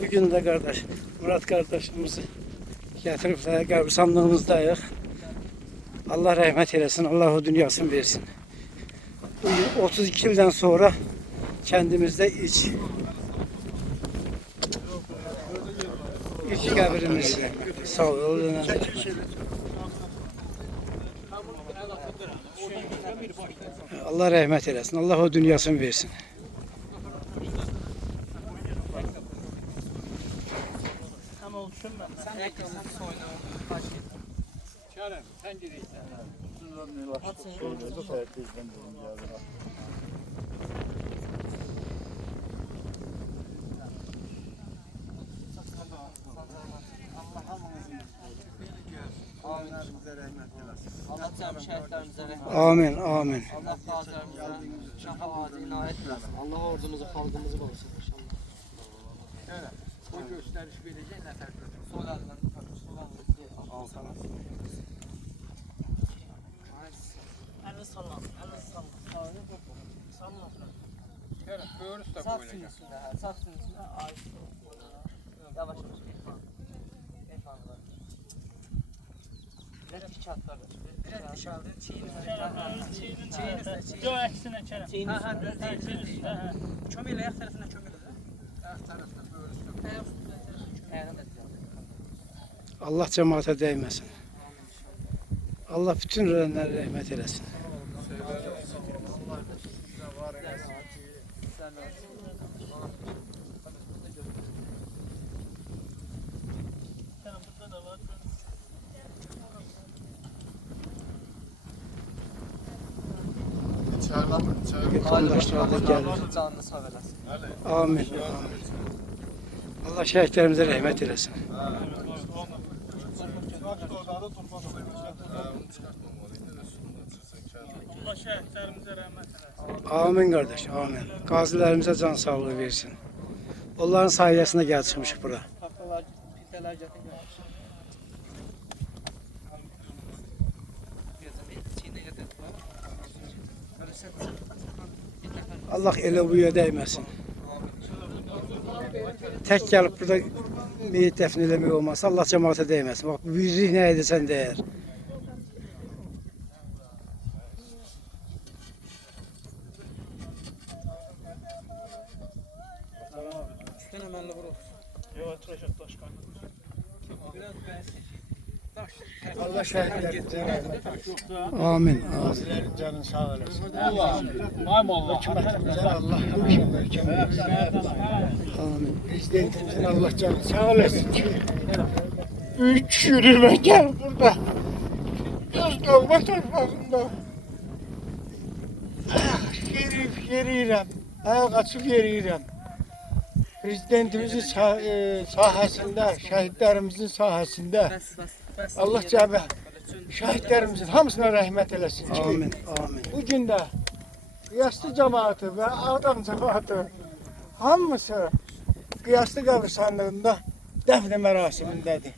Bugün de kardeş Murat kardeşimizi getirip de qəbristanlığımızdayıq. Allah rahmet eylesin, Allah o dünyasını versin. Bugün 32 yıldan sonra kendimizde iç qəbrimiz. Sağ olun. Allah rahmet eylesin, Allah o dünyasını versin. Kerem, sen gidiyorsun. Allah cəmi şəhidlərimizə rəhmət. Amin, amin. Allah qazilərimizə şəfaat inayət eləsin. Allah ordumuzu, xalqımızı qorusun inşallah. Evet, bu gösteriş vereceğin nefer götür. Solardan alsana. Əli sallam, əli sallam. Sallam. Kerem, böğürüs de Sağ böyle suyun gel. üstünde, sağ suyun üstünde. Yavaş yavaş. Efendim. Biraz iki kağıtlar. Biraz dışarıda çiğin üstüne. Yok aksine Kerem. Çiğin üstüne. Çiğin üstüne. Çömel ayak tarafına çömel. Her tarafta böğürüs de. Allah cemaate değmesin. Allah bütün ölenlere rahmet eylesin. Kerem burada da var. Vatandaşlar da gelir. Canını sağ eləsin. Amin. Allah şehitlerimize rahmet eylesin. Allah şəhidlərimizə rəhmət eləsin. Amin kardeş, amin. Gazilerimize can sağlığı versin. Onların sayesinde gel çıkmışık bura. Haftalar, pisələr gətir. Allah ele buya değmesin. Tek gelip burada meyit defn eləmək olmaz. Allah cemaate değmesin. Bak birlik ne edirsən değer. Üstünə mənlə vurur. Yox, oturacaq başqan. Biraz bəs. Allah şəhidlərimizə rəhmət eləsin. Amin. Qazilərin canını sağ eləsin. Maymollah. Hökumətimizə Allah həmişə möhkəm eləsin. Amin. Prezidentimizin Allah canını sağ eləsin ki, 3 yürümə gəl burada. Öz doğma torpağında. Yeriyirəm, ayağa qaçıb yeriyirəm. Prezidentimizin sahəsində, şəhidlərimizin sahəsində Allah cəbə şəhidlərimizin hamısına rəhmət eləsin ki, Amin. Amin. bu gün də qiyaslı cəmaatı və adam cəmaatı hamısı qiyaslı qəbristanlığında dəfn mərasimindədir.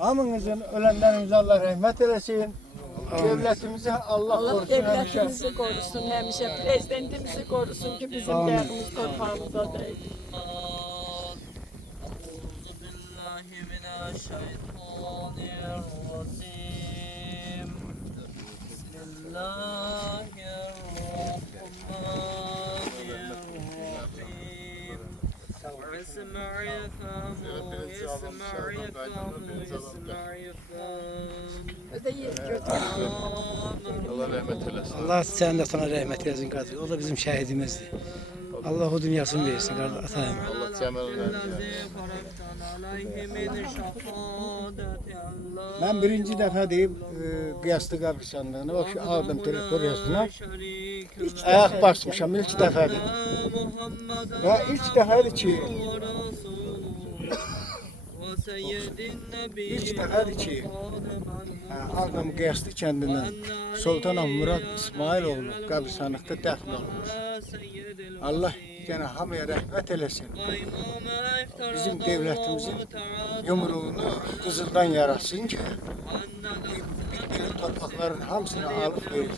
Hamınızın, ölənlərimizə Allah rəhmət eləsin. Devletimizi Allah korusun. Devletimizi korusun həmişə, prezidentimizi korusun ki bizim dəyərimiz torpağımıza deyil. Allah rahmet eylesin. Allah sen de sana rahmet eylesin kardeş. O da bizim şehidimizdi. Allah o dünyasını versin kardeş. Atayım. Allah cemalını Ben birinci defa deyip qiyaslı qəbristanlığına, o Ağdam territoriyasına ayak basmışam ilk defadır. Ve ilk defadır ki Ağdam Qiyaslı kəndindən Sultan Murad İsmailoğlu qəbristanlıqda dəfn olunmuş. Allah gene hamıya rəhmət eləsin. Bizim devletimizin yumruğunu kızıldan yarasın ki bir torpakların hamısını alıp verir.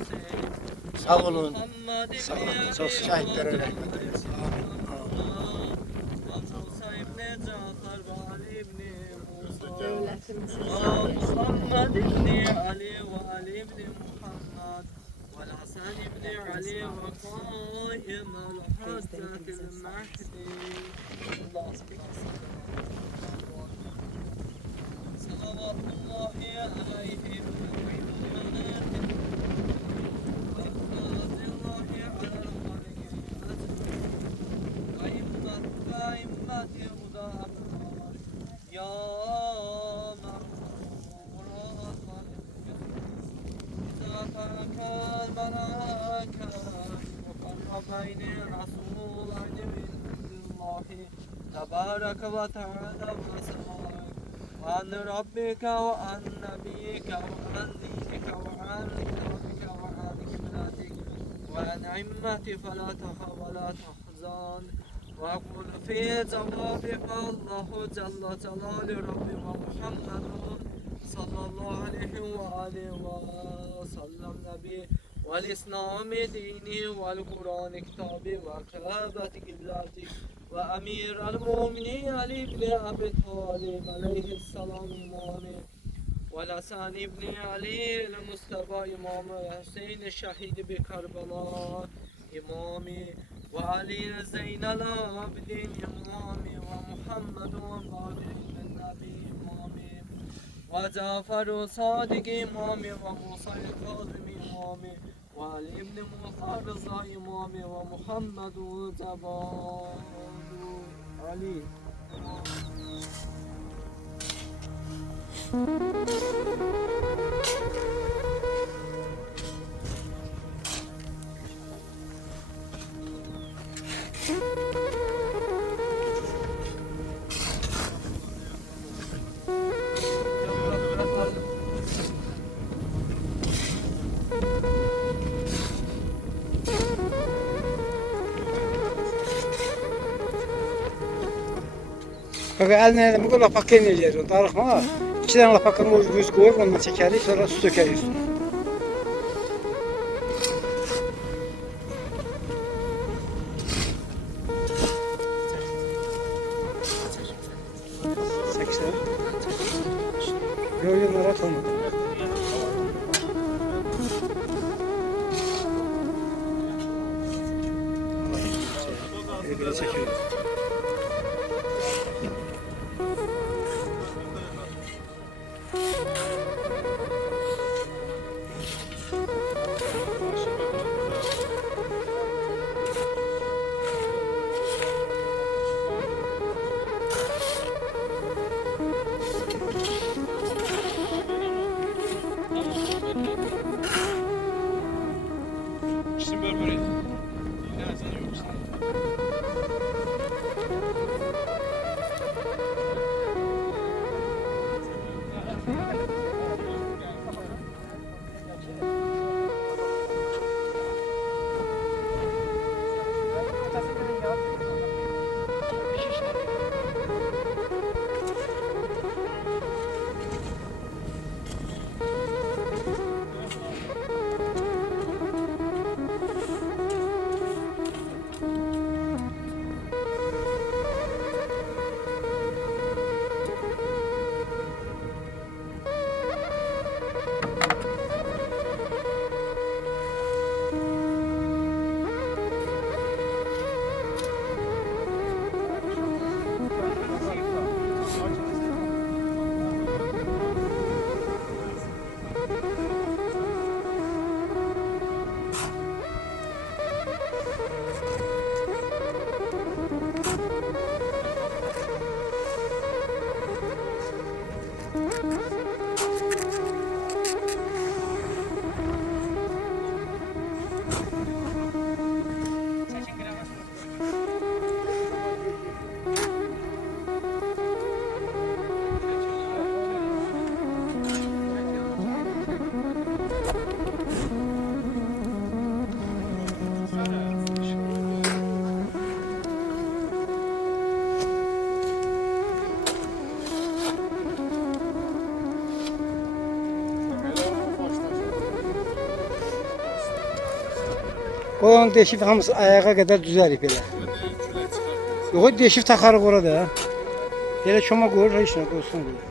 Sağ olun. Sağ olun. Çok Şehitlere rəhmət eləsin. Cafer ve Ali ibn Musa Devletimizi محمد بن علي وعلي بن محمد والحسن بن علي وقائم الحسن المهدي صلوات الله عليهم يا بين رسول الله تبارك وتعالى وسماك وعن ربك وعن نبيك وعن دينك وعن كتابك وعن قبلتك وعن عمتك فلا تخف ولا تحزن وقل في جوابك الله جل جلاله ربي ومحمد صلى الله عليه وآله وسلم نبي والإسلام ديني والقرآن كتابي وكتابة قبلتي وأمير المؤمنين علي بن أبي طالب عليه السلام إمامي والحسن بن علي المصطفى إمام حسين الشهيد بكربلاء إمامي وعلي زين العابدين إمامي ومحمد باقر النبي إمامي وجعفر صادق إمامي وموسى الكاظم إمامي وعلي بن موسى رضا إمامي ومحمد جبار علي Bak eline bu lapak ineceğiz. Darıkma. İki tane lapakın yüz koyup ondan çekeriz sonra su dökeriz. Seksen. Yok yok rahat olmadı. Böyle çekiyoruz. İşte böyle böyle. Ne sen yoksun? Onun deşif hamısı ayağa kadar düzelir belə. Yok o deşif takarıq orada. Elə koma qoyur, heç nə qoysun qoyur.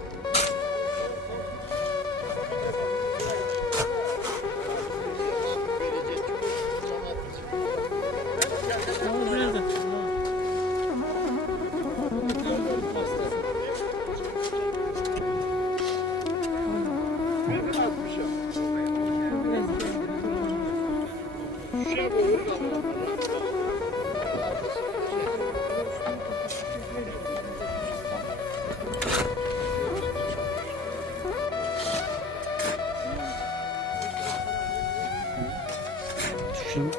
Düşün.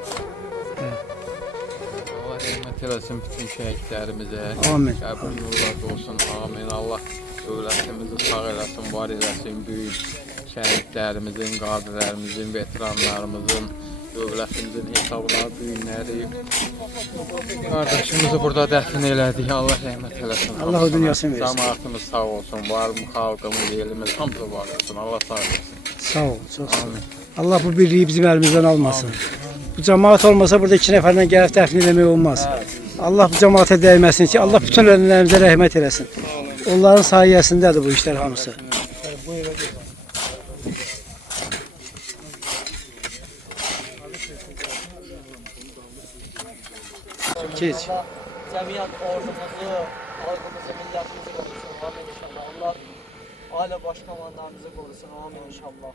Allah rəhmət eləsin bütün şəhidlərimizə. Amin. Qəbul yollarda olsun. Amin. Allah dövlətimizi sağ eləsin, var eləsin. Böyük şəhidlərimizin, qazilərimizin, veteranlarımızın, dövlətimizin hesabları, düyünləri. Qardaşımızı burada dəfn elədik. Allah rəhmət eləsin. Allah o dünyasını versin. Cəmaatımız sağ olsun. Varım, xalqımız, elimiz hamısı var olsun. Allah sağ olsun. Sağ ol, çok sağ ol. Allah bu birliği bizim elimizden almasın. Bu cemaat olmasa burada 2 nəfərlə gəlib dəfn eləmək olmaz. Allah bu cemaate dəyməsin ki, Allah bütün ölənlərimizə rəhmət eləsin. Onların sayəsindədir bu işlər hamısı. Geç. Cəmiyyət ordumuzu, xalqımızı, millətimizi qorusun. Amin inşallah. Allah ailə baş komandanımızı qorusun. Amin inşallah.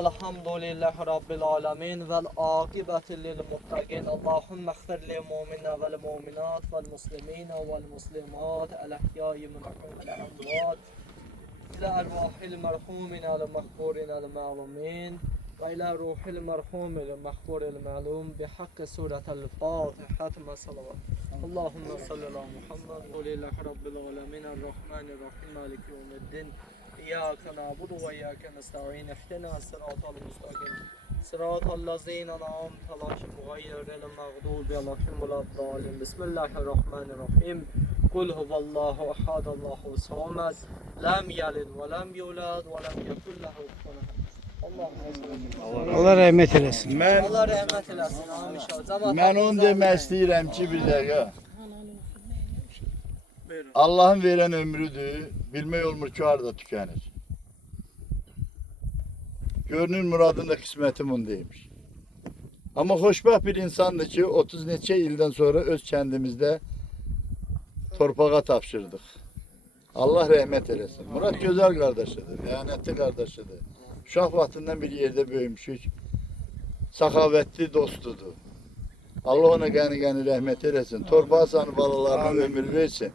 Elhamdülillahi Rabbil alemin vel aqibeti lil muttaqin. Allahümme ighfir lil mu'minina vel mu'minat vel muslimina vel muslimat el ahyayi minhum vel amvat. İlâ ervahil merhumina le mahburina le ma'lumin. وإلى روح المرحوم المغفور المعلوم بحق سورة الفاتحة مع صلوات اللهم صل على محمد ولله رب العالمين الرحمن الرحيم مالك يوم الدين إياك نعبد وإياك نستعين اهدنا الصراط المستقيم صراط الذين أنعمت عليهم غير المغضوب عليهم ولا الضالين بسم الله الرحمن الرحيم قل هو الله أحد الله الصمد لم يلد ولم يولد ولم يكن له كفوا أحد Allah rəhmət eləsin. Allah rəhmət eləsin. Amin inşallah. Mən onu demək istəyirəm ki, bir dəqiqə. Allahın verən ömrüdür, bilmək olmur ki, harada tükənir. Görünür muradın da qismətim ondaymış. Amma xoşbəxt bir insandır ki, 30 neçə ildən sonra öz kəndimizdə torpağa tapşırdıq. Allah rəhmət eləsin. Murad gözəl qardaşıdır, rəyanətli qardaşıdır. Uşaq vaxtından bir yerdə böyümüşük. Səxavətli dostudur. Allah ona qəni-qəni rəhmət eləsin. Torpağa sanı balalarına ömür versin.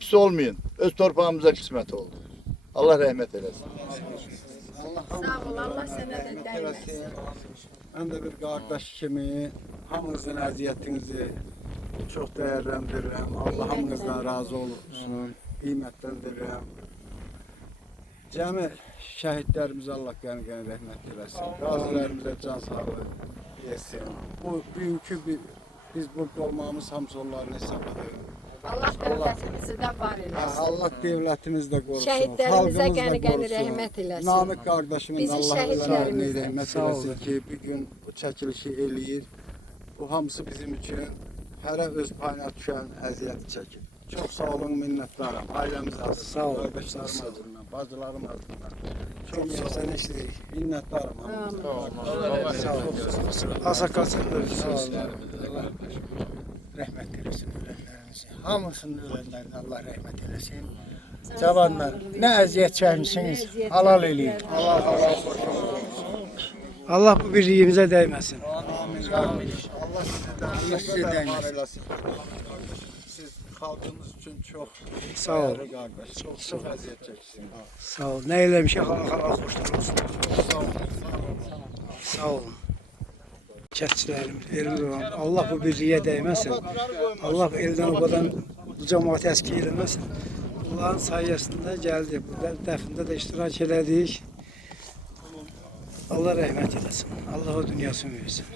Pis olmayın. Öz torpağımıza qismət oldu. Allah rəhmət eləsin. Sağ ol, Allah sənə də dəyməsin. Mən də bir qardaş kimi hamınızın əziyyətinizi çox dəyərləndirirəm. Allah hamınızdan razı olsun. Qiymətləndirirəm. Cəmi şəhidlərimizə Allah qəni-qəni rəhmət eləsin. Qazilərimizə can sağlığı versin. Bu bugünkü biz burada olmamız hamısı onların hesabıdır. Allah dövlətimizi də var eləsin. Allah dövlətimizi də qorusun. Şəhidlərimizə xalqımızı da qəni-qəni qorusun. rəhmət eləsin. Namik qardaşımın Bizi Allah şəhidlərimizə. rəhmət eləsin ki, bugün bu çəkilişi eləyir. Bu hamısı bizim üçün hərə öz payına düşən əziyyəti çəkir. Çox sağ olun, minnətdaram. Ailəmiz adına, Sağ ol. qardaşlarım adına, bacılarım adına. Çox sağ olun, minnətdaram. Sağ ol. Asakasın ölüsün. Rəhmət eləsin ölənlərimizi. Hamısının ölənlərinə Allah rəhmət eləsin. Cavanlar, nə əziyyət çəkmişsiniz, halal eləyin. Allah bu birliğimize değmesin. Allah sizə dəyməsin. Siz xalqımız üçün çox Sağ ol. dəyərli qardaş, çox əziyyət çəksiniz. Sağ ol. Ne eylemişik Allah hoşlar olsun. Sağ olun. Sağ olun. Çətkçilərimiz, elimiz olan Allah bu birliğe değmesin. Allah bu elden o kadar bu cemaati eski eləməsin. Allah'ın sayesinde geldik. Burada dəfnində də iştirak elədik. Allah rəhmət eləsin. Allah o dünyasını versin.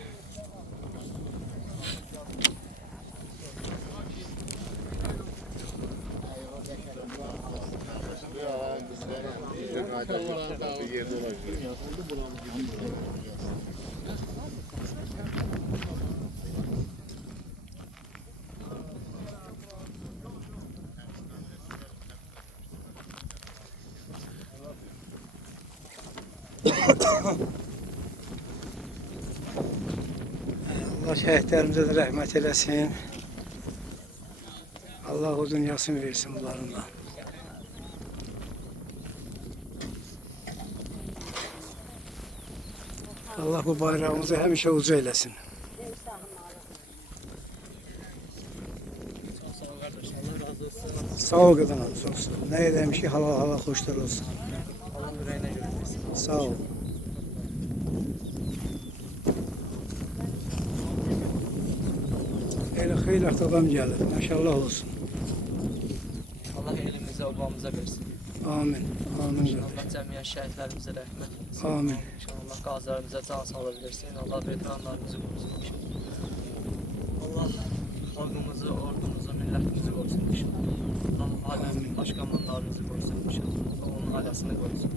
Allah şəhidlərimizə də rəhmət eləsin. Allah o dünyasını versin bunların da. Allah bu bayrağımızı həmişə uca eləsin. Sağ ol qadın abi, çox sağ ol. Nə edəyim ki, halal xoşlar olsun. Allah ürəyinə görə versin. Sağ ol. Elə xeyli adam gəlir. Maşallah olsun. Allah elimizə, obamıza versin. Amin. Amin. Allah cəmiyyət şəhidlərimizə rəhmət etsin. Amin. İnşallah qazilərimizə can sağlığı versin. Allah veteranlarımızı qorusun inşallah. Allah xalqımızı, ordumuzu, millətimizi qorusun inşallah. Allah aləm baş komandalarımızı qorusun inşallah. Allah onun ailəsini qorusun.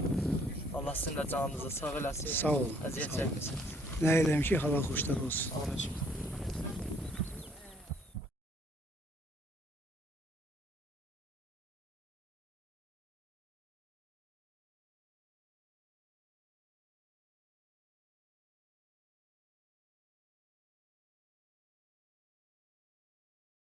Allah sizin də canınızı sağ eləsin. Sağ ol. Əziyyət çəkməsin. Nə edəyim ki, halal xoşlar olsun. Amin.